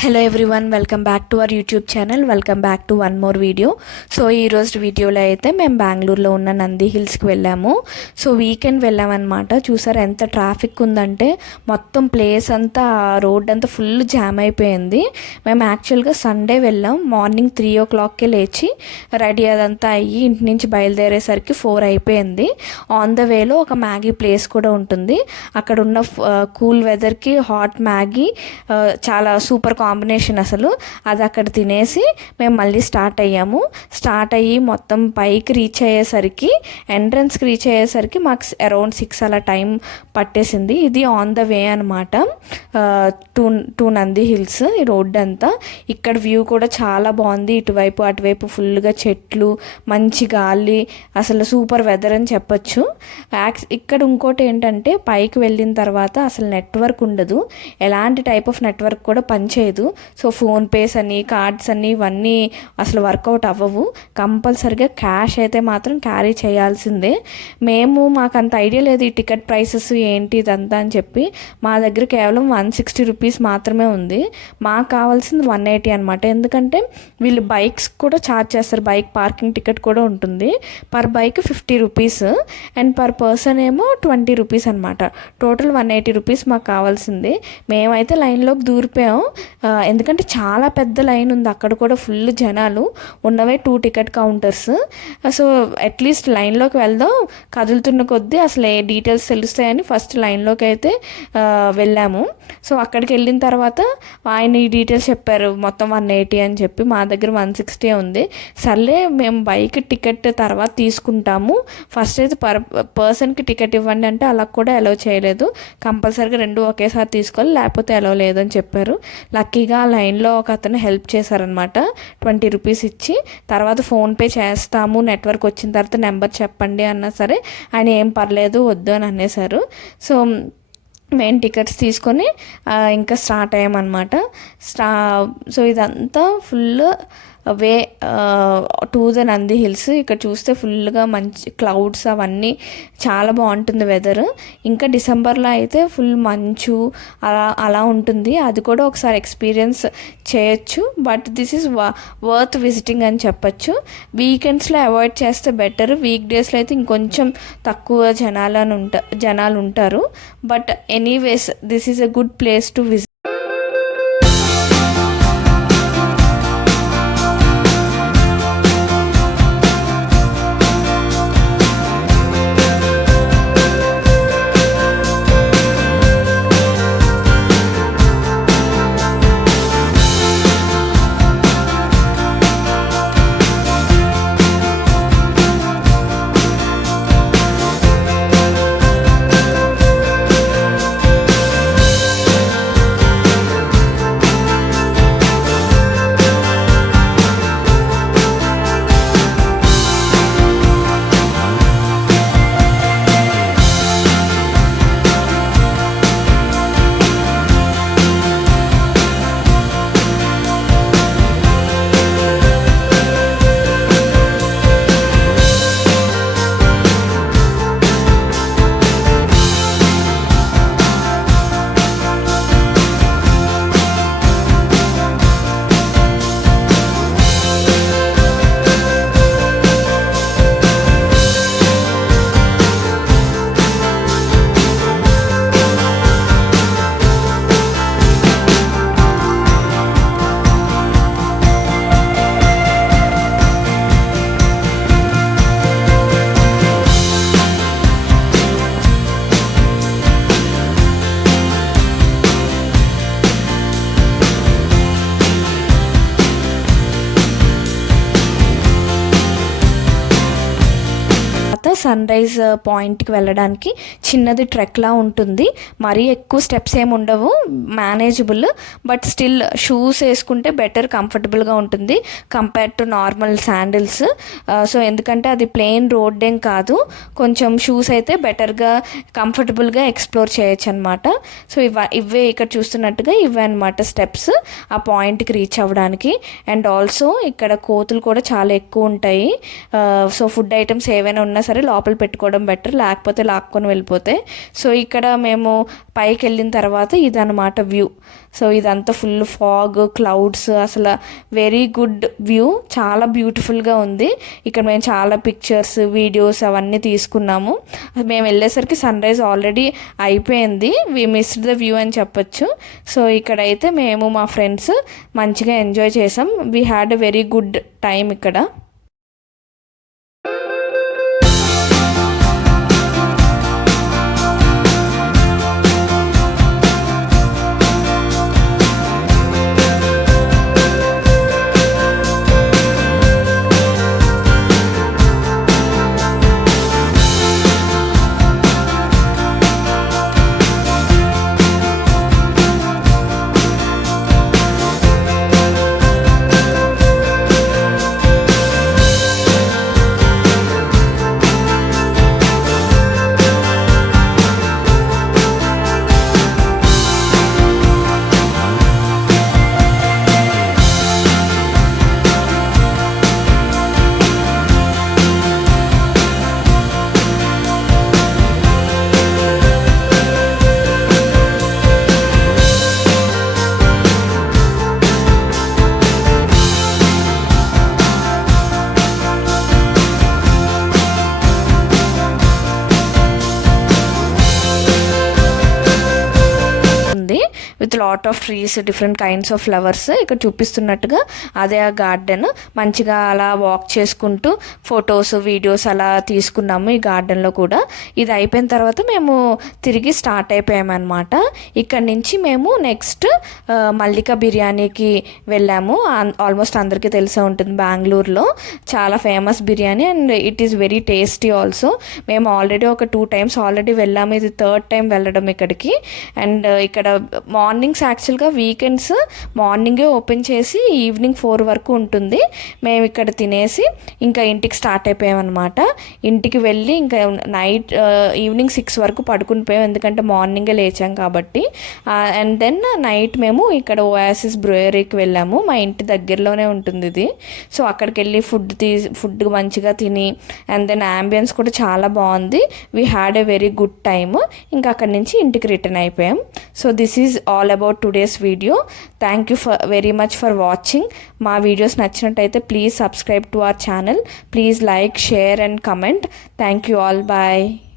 Hello everyone, welcome back to our YouTube channel. Welcome back to one more video. So ఈరోజు వీడియోలో అయితే మేము బెంగళూరులో ఉన్న నంది హిల్స్కి వెళ్ళాము. సో వీకెండ్ వెళ్ళామన్నమాట. చూసారు ఎంత ట్రాఫిక్ ఉందంటే మొత్తం ప్లేస్ అంతా, రోడ్ అంతా ఫుల్ జామ్ అయిపోయింది. మేము యాక్చువల్గా సండే వెళ్ళాం. మార్నింగ్ 3 o'clockకే లేచి రెడీ అదంతా అయ్యి ఇంటి నుంచి బయలుదేరేసరికి 4 అయిపోయింది. ఆన్ ద వేలో ఒక మ్యాగీ ప్లేస్ కూడా ఉంటుంది. అక్కడ ఉన్న కూల్ వెదర్కి హాట్ మ్యాగీ చాలా సూపర్ కాంబినేషన్ అసలు. అది అక్కడ తినేసి మేము మళ్ళీ స్టార్ట్ అయ్యి మొత్తం పైకి రీచ్ అయ్యేసరికి, ఎంట్రన్స్కి రీచ్ అయ్యేసరికి మాకు అరౌండ్ 6 అలా టైం పట్టేసింది. ఇది ఆన్ ద వే అనమాట టు నంది హిల్స్. ఈ రోడ్ అంతా ఇక్కడ వ్యూ కూడా చాలా బాగుంది. ఇటువైపు అటువైపు ఫుల్గా చెట్లు, మంచి గాలి, అసలు సూపర్ వెదర్ అని చెప్పచ్చు. ఇక్కడ ఇంకోటి ఏంటంటే పైకి వెళ్ళిన తర్వాత అసలు నెట్వర్క్ ఉండదు, ఎలాంటి టైప్ ఆఫ్ నెట్వర్క్ కూడా పనిచేయదు. సో ఫోన్పేస్ అని, కార్డ్స్ అని ఇవన్నీ అసలు వర్కౌట్ అవ్వవు. కంపల్సరిగా క్యాష్ అయితే మాత్రం క్యారీ చేయాల్సిందే. మాకు అంత ఐడియా లేదు ఈ టికెట్ ప్రైసెస్ ఏంటి ఇదంతా అని చెప్పి. మా దగ్గర కేవలం 160 రూపీస్ మాత్రమే ఉంది. మాకు కావాల్సింది 180 అనమాట. ఎందుకంటే వీళ్ళు బైక్స్ కూడా ఛార్జ్ చేస్తారు. బైక్ పార్కింగ్ టికెట్ కూడా ఉంటుంది. Per bike 50 rupees and per person ఏమో 20 రూపీస్ అనమాట. టోటల్ 180 రూపీస్ మాకు కావాల్సింది. మేమైతే లైన్లోకి దూరిపోయాం. ఎందుకంటే చాలా పెద్ద లైన్ ఉంది. అక్కడ కూడా ఫుల్ జనాలు ఉన్నవే 2 టికెట్ కౌంటర్స్. సో అట్లీస్ట్ లైన్లోకి వెళ్దాం, కదులుతున్న కొద్దీ అసలు ఏ డీటెయిల్స్ తెలుస్తాయని ఫస్ట్ లైన్లోకి అయితే వెళ్ళాము. సో అక్కడికి వెళ్ళిన తర్వాత ఆయన ఈ డీటెయిల్స్ చెప్పారు, మొత్తం 180 అని చెప్పి. మా దగ్గర 160 ఉంది. సర్లే మేము బైక్ టికెట్ తర్వాత తీసుకుంటాము, ఫస్ట్ అయితే పర్సన్కి టికెట్ ఇవ్వండి అంటే అలా కూడా అలౌ చేయలేదు. కంపల్సరీగా 2 ఒకేసారి తీసుకోవాలి, లేకపోతే అలౌ లేదని చెప్పారు. లక్కీగా లైన్లో ఒక అతను హెల్ప్ చేశారనమాట. 20 రూపీస్ ఇచ్చి, తర్వాత ఫోన్పే చేస్తాము నెట్వర్క్ వచ్చిన తర్వాత నెంబర్ చెప్పండి అన్నా సరే ఆయన ఏం పర్లేదు వద్దు అని అనేసారు. సో మెయిన్ టికెట్స్ తీసుకొని ఇంకా స్టార్ట్ అయ్యామన్నమాట. సో ఇదంతా full way to the Nandi hills. ఇక్కడ చూస్తే ఫుల్గా మంచి క్లౌడ్స్ అవన్నీ చాలా బాగుంటుంది వెదర్. ఇంకా డిసెంబర్లో అయితే ఫుల్ మంచు అలా ఉంటుంది. అది కూడా ఒకసారి ఎక్స్పీరియన్స్ చేయొచ్చు. But this is worth visiting అని చెప్పచ్చు. వీకెండ్స్లో అవాయిడ్ చేస్తే బెటర్. వీక్ డేస్లో అయితే ఇంకొంచెం తక్కువ జనాలు ఉంటారు. But anyways this is a good place to visit. Sunrise పాయింట్కి వెళ్ళడానికి చిన్నది ట్రెక్లా ఉంటుంది. మరీ ఎక్కువ స్టెప్స్ ఏమి ఉండవు, మేనేజబుల్. బట్ స్టిల్ షూస్ వేసుకుంటే బెటర్, కంఫర్టబుల్గా ఉంటుంది compare to normal sandals. So ఎందుకంటే అది ప్లెయిన్ రోడ్ ఏం కాదు, కొంచెం షూస్ అయితే బెటర్గా కంఫర్టబుల్గా ఎక్స్ప్లోర్ చేయొచ్చు అనమాట. సో ఇవే ఇక్కడ చూస్తున్నట్టుగా ఇవే అనమాట స్టెప్స్ ఆ పాయింట్కి రీచ్ అవ్వడానికి. అండ్ ఆల్సో ఇక్కడ కోతులు కూడా చాలా ఎక్కువ ఉంటాయి. సో ఫుడ్ ఐటమ్స్ ఏవైనా ఉన్నా సరే లోపల పెట్టుకోవడం బెటర్, లేకపోతే లాక్కొని వెళ్ళిపోతే. సో ఇక్కడ మేము పైకి వెళ్ళిన తర్వాత ఇదన్నమాట వ్యూ. సో ఇదంతా ఫుల్ ఫాగ్, క్లౌడ్స్, అసలు వెరీ గుడ్ వ్యూ, చాలా బ్యూటిఫుల్గా ఉంది. ఇక్కడ మేము చాలా పిక్చర్స్, వీడియోస్ అవన్నీ తీసుకున్నాము. మేము వెళ్ళేసరికి సన్ రైజ్ ఆల్రెడీ అయిపోయింది, వి మిస్డ్ ద వ్యూ అని చెప్పొచ్చు. సో ఇక్కడైతే మేము మా ఫ్రెండ్స్ మంచిగా ఎంజాయ్ చేసాం. We had a very good time ఇక్కడ. With lot of trees, different kinds of flowers ఇక్కడ చూపిస్తున్నట్టుగా అదే ఆ గార్డెన్. మంచిగా అలా వాక్ చేసుకుంటూ ఫొటోస్, వీడియోస్ అలా తీసుకున్నాము ఈ గార్డెన్లో కూడా. ఇది అయిపోయిన తర్వాత మేము తిరిగి స్టార్ట్ అయిపోయామన్నమాట. ఇక్కడ నుంచి మేము నెక్స్ట్ మల్లికా బిర్యానీకి వెళ్ళాము. ఆల్మోస్ట్ అందరికీ తెలిసే ఉంటుంది, బెంగళూరులో చాలా famous biryani and it is very tasty also. మేము ఆల్రెడీ ఒక 2 times ఆల్రెడీ వెళ్ళాము, ఇది 3rd time వెళ్ళడం ఇక్కడికి. అండ్ ఇక్కడ మార్నింగ్స్ యాక్చువల్గా వీకెండ్స్ మార్నింగే ఓపెన్ చేసి ఈవినింగ్ 4 వరకు ఉంటుంది. మేము ఇక్కడ తినేసి ఇంకా ఇంటికి స్టార్ట్ అయిపోయామన్నమాట. ఇంటికి వెళ్ళి ఇంకా నైట్ ఈవినింగ్ 6 వరకు పడుకుని పోయాం, ఎందుకంటే మార్నింగే లేచాం కాబట్టి. అండ్ దెన్ నైట్ మేము ఇక్కడ ఓయాసిస్ బ్రూయరీకి వెళ్ళాము, మా ఇంటి దగ్గరలోనే ఉంటుంది ఇది. సో అక్కడికి వెళ్ళి ఫుడ్ మంచిగా తిని అండ్ దెన్ యాంబియన్స్ కూడా చాలా బాగుంది. We had a very good time. ఇంకా అక్కడి నుంచి ఇంటికి రిటర్న్ అయిపోయాం. So this is all about today's video. Thank you very much for watching. మా వీడియోస్ నచ్చినట్టయితే please subscribe to our channel. Please like, share and comment. Thank you all. Bye.